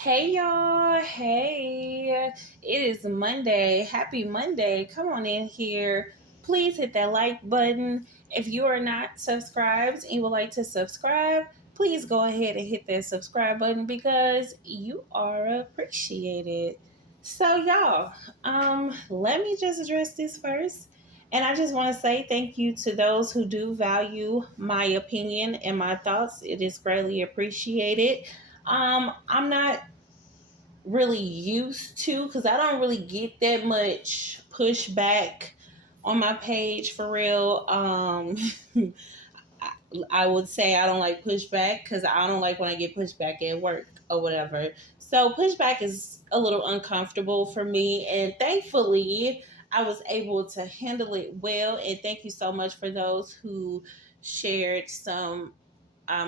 Hey y'all, hey, it is Monday. Happy Monday. Come on in here. Please hit that like button. If you are not subscribed and you would like to subscribe, please go ahead and hit that subscribe button because you are appreciated. So y'all, let me just address this first. And I just want to say thank you to those who do value my opinion and my thoughts. It is greatly appreciated. I'm not really used to because I don't really get that much pushback on my page for real. I, I would say I don't like pushback because I don't like when I get pushback at work or whatever. So pushback is a little uncomfortable for me, and thankfully I was able to handle it well. And thank you so much for those who shared some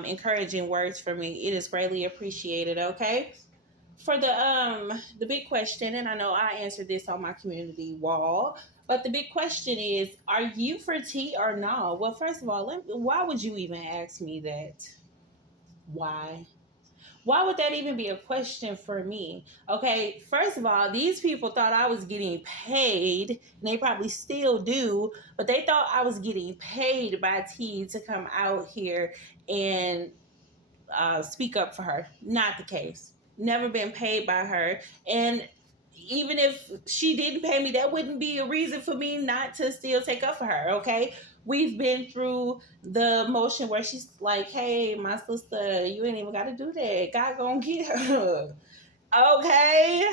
encouraging words for me. It is greatly appreciated. Okay, for the big question, and I know I answered this on my community wall, but the big question is, are you for tea or no? Well, first of all, why would you even ask me that? Why? Why would that even be a question for me? Okay, first of all, these people thought I was getting paid, and they probably still do, but they thought I was getting paid by T to come out here and speak up for her. Not the case. Never been paid by her. And even if she didn't pay me, that wouldn't be a reason for me not to still take up for her. Okay. We've been through the motion where she's like, hey, my sister, you ain't even got to do that. God gonna get her. Okay.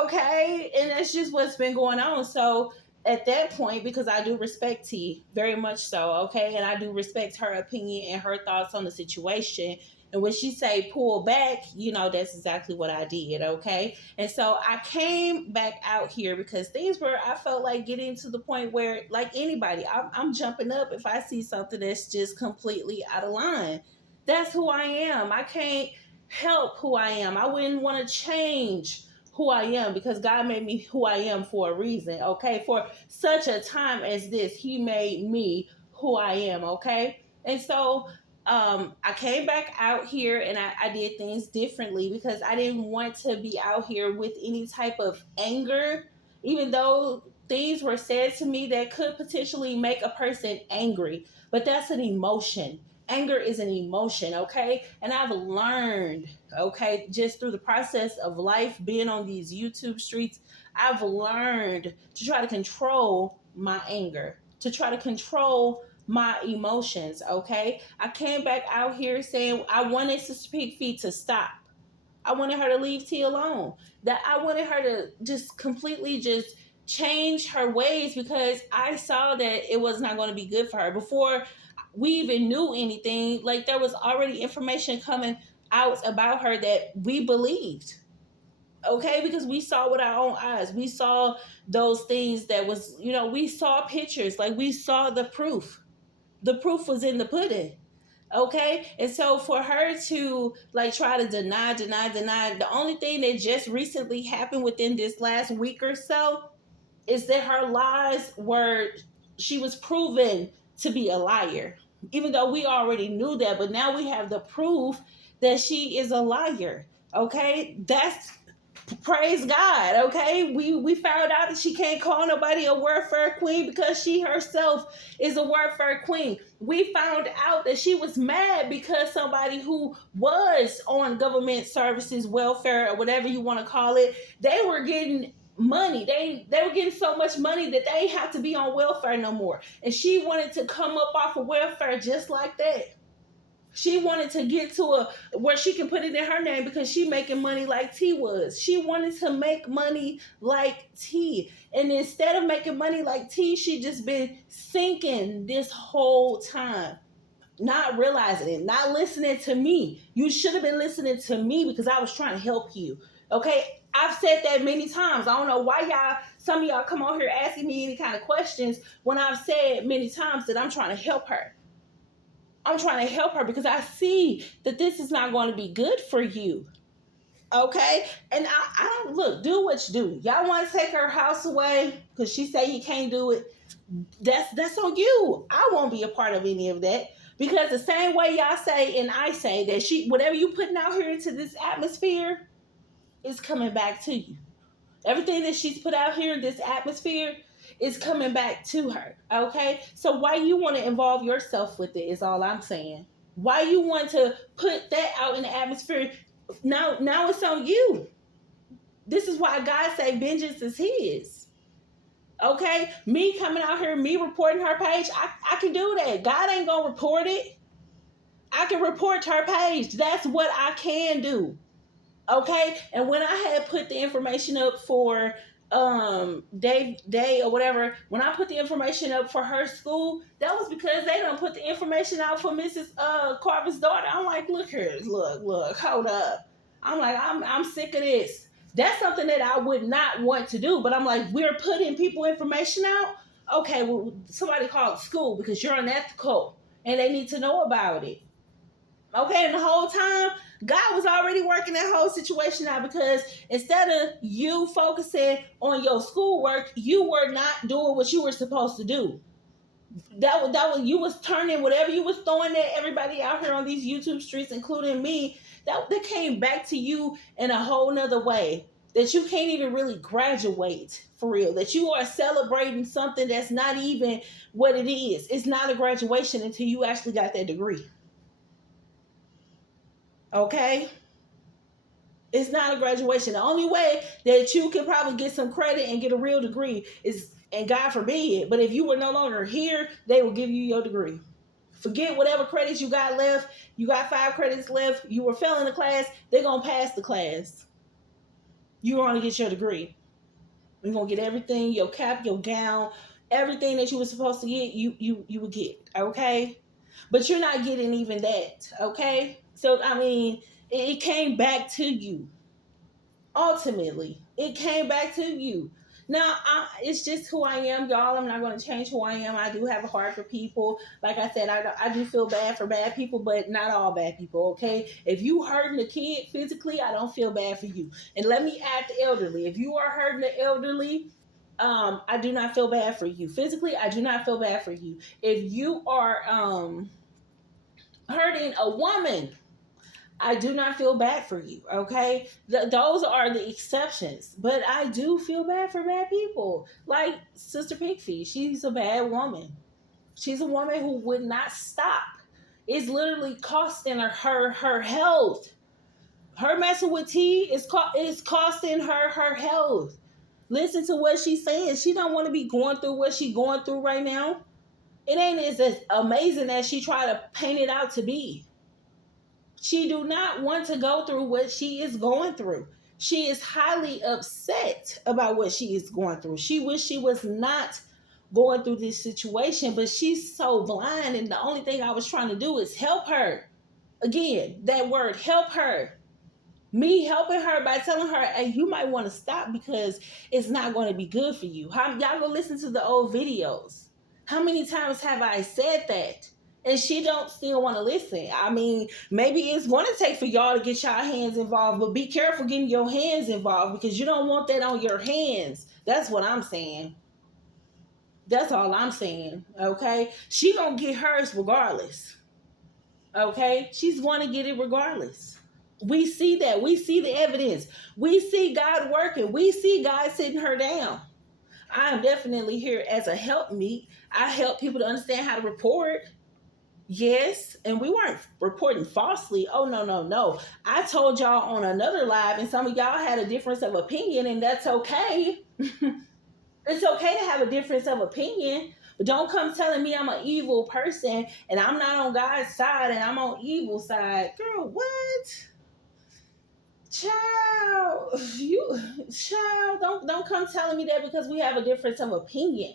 Okay. And that's just what's been going on. So at that point, because I do respect T very much so, okay, and I do respect her opinion and her thoughts on the situation. And when she say pull back, that's exactly what I did, okay. And so I came back out here because things were, I felt like getting to the point where, like anybody, I'm jumping up if I see something that's just completely out of line. That's who I am. I can't help who I am. I wouldn't want to change who I am because God made me who I am for a reason, okay? For such a time as this, He made me who I am, okay? And so I came back out here and I did things differently because I didn't want to be out here with any type of anger, even though things were said to me that could potentially make a person angry. But that's an emotion. Anger is an emotion, okay? And I've learned, okay, just through the process of life, being on these YouTube streets, I've learned to try to control my anger, to try to control my emotions, okay? I came back out here saying I wanted to speak feet to stop. I wanted her to leave T alone. That I wanted her to just completely just change her ways because I saw that it was not going to be good for her. Before we even knew anything, like there was already information coming out about her that we believed. Okay, because we saw with our own eyes. We saw those things that was, we saw pictures, like we saw the proof. The proof was in the pudding. Okay, and so for her to like try to deny, the only thing that just recently happened within this last week or so is that her lies were, she was proven to be a liar, even though we already knew that, but now we have the proof that she is a liar. Okay, that's, praise God. Okay, we found out that she can't call nobody a warfare queen because she herself is a warfare queen. We found out that she was mad because somebody who was on government services, welfare, or whatever you want to call it, they were getting money. They were getting so much money that they have to be on welfare no more. And she wanted to come up off of welfare just like that. She wanted to get to a where she can put it in her name because she making money like T was. She wanted to make money like T. And instead of making money like T, she just been sinking this whole time. Not realizing it, not listening to me. You should have been listening to me because I was trying to help you. Okay? I've said that many times. I don't know why some of y'all come on here asking me any kind of questions when I've said many times that I'm trying to help her. I'm trying to help her because I see that this is not going to be good for you. Okay? And I don't, look, do what you do. Y'all want to take her house away because she say you can't do it. That's on you. I won't be a part of any of that. Because the same way y'all say and I say that she, whatever you putting out here into this atmosphere, is coming back to you. Everything that she's put out here in this atmosphere is coming back to her. Okay? So why you want to involve yourself with it is all I'm saying. Why you want to put that out in the atmosphere? Now it's on you. This is why God say vengeance is his. Okay? Me coming out here, me reporting her page, I can do that. God ain't gonna report it. I can report her page. That's what I can do. Okay? And when I had put the information up for Day or whatever, when I put the information up for her school, that was because they don't put the information out for Mrs. Carver's daughter. I'm like, look here, look, hold up. I'm like, I'm sick of this. That's something that I would not want to do, but I'm like, we're putting people information out. Okay, well, somebody called school because you're unethical and they need to know about it. Okay, and the whole time, God was already working that whole situation out, because instead of you focusing on your schoolwork, you were not doing what you were supposed to do. That was you was turning whatever you was throwing at everybody out here on these YouTube streets, including me. That came back to you in a whole nother way. That you can't even really graduate for real. That you are celebrating something that's not even what it is. It's not a graduation until you actually got that degree. Okay? It's not a graduation. The only way that you can probably get some credit and get a real degree is, and God forbid, but if you were no longer here, they will give you your degree. Forget whatever credits you got left. You got 5 credits left. You were failing the class. They're going to pass the class. You're going to get your degree. You're going to get everything, your cap, your gown, everything that you were supposed to get, you would get. Okay? But you're not getting even that. Okay? So, I mean, it came back to you. Ultimately, it came back to you. Now, it's just who I am, y'all. I'm not going to change who I am. I do have a heart for people. Like I said, I do feel bad for bad people, but not all bad people, okay? If you hurting a kid physically, I don't feel bad for you. And let me add the elderly. If you are hurting the elderly, I do not feel bad for you. Physically, I do not feel bad for you. If you are hurting a woman, I do not feel bad for you, okay? Those are the exceptions. But I do feel bad for bad people. Like Sister Pigfeet, she's a bad woman. She's a woman who would not stop. It's literally costing her health. Her messing with T is costing her health. Listen to what she's saying. She don't want to be going through what she's going through right now. It ain't as amazing as she tried to paint it out to be. She do not want to go through what she is going through. She is highly upset about what she is going through. She wish she was not going through this situation, but she's so blind, and the only thing I was trying to do is help her. Again, that word, help her. Me helping her by telling her, hey, you might want to stop because it's not going to be good for you. Y'all go listen to the old videos. How many times have I said that? And she don't still want to listen. I mean, maybe it's going to take for y'all to get y'all hands involved, but be careful getting your hands involved because you don't want that on your hands. That's what I'm saying. That's all I'm saying, okay? She gonna get hers regardless, okay? She's going to get it regardless. We see that. We see the evidence. We see God working. We see God sitting her down. I am definitely here as a helpmeet. I help people to understand how to report. Yes, and we weren't reporting falsely. Oh, no. I told y'all on another live, and some of y'all had a difference of opinion, and that's okay. It's okay to have a difference of opinion, but don't come telling me I'm an evil person, and I'm not on God's side, and I'm on evil side. Girl, what? Child, don't come telling me that because we have a difference of opinion.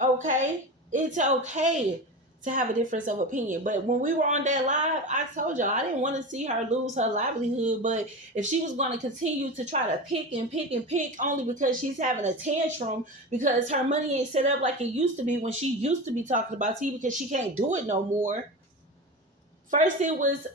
Okay? It's okay to have a difference of opinion. But when we were on that live, I told y'all I didn't want to see her lose her livelihood. But if she was going to continue to try to pick only because she's having a tantrum because her money ain't set up like it used to be when she used to be talking about tea because she can't do it no more. First it was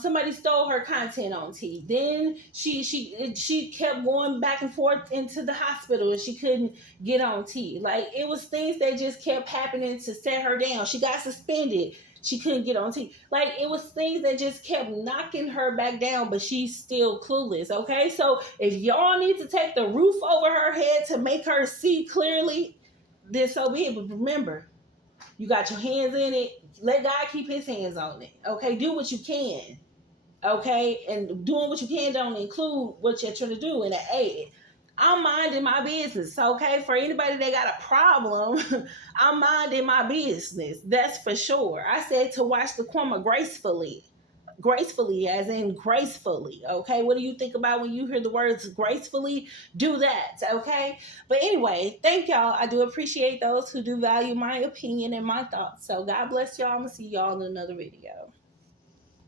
somebody stole her content on T. Then she kept going back and forth into the hospital and she couldn't get on T. Like, it was things that just kept happening to set her down. She got suspended. She couldn't get on TV. Like, it was things that just kept knocking her back down, but she's still clueless. Okay, so if y'all need to take the roof over her head to make her see clearly, then so be it. But remember, you got your hands in it. Let God keep his hands on it. Okay, do what you can. Okay, and doing what you can don't include what you're trying to do in an ad. I'm minding my business. Okay, for anybody that got a problem, I'm minding my business. That's for sure. I said to watch the Kwama gracefully. Gracefully, as in gracefully. Okay, what do you think about when you hear the words gracefully? Do that. Okay, but anyway, thank y'all. I do appreciate those who do value my opinion and my thoughts. So God bless y'all. I'm gonna see y'all in another video.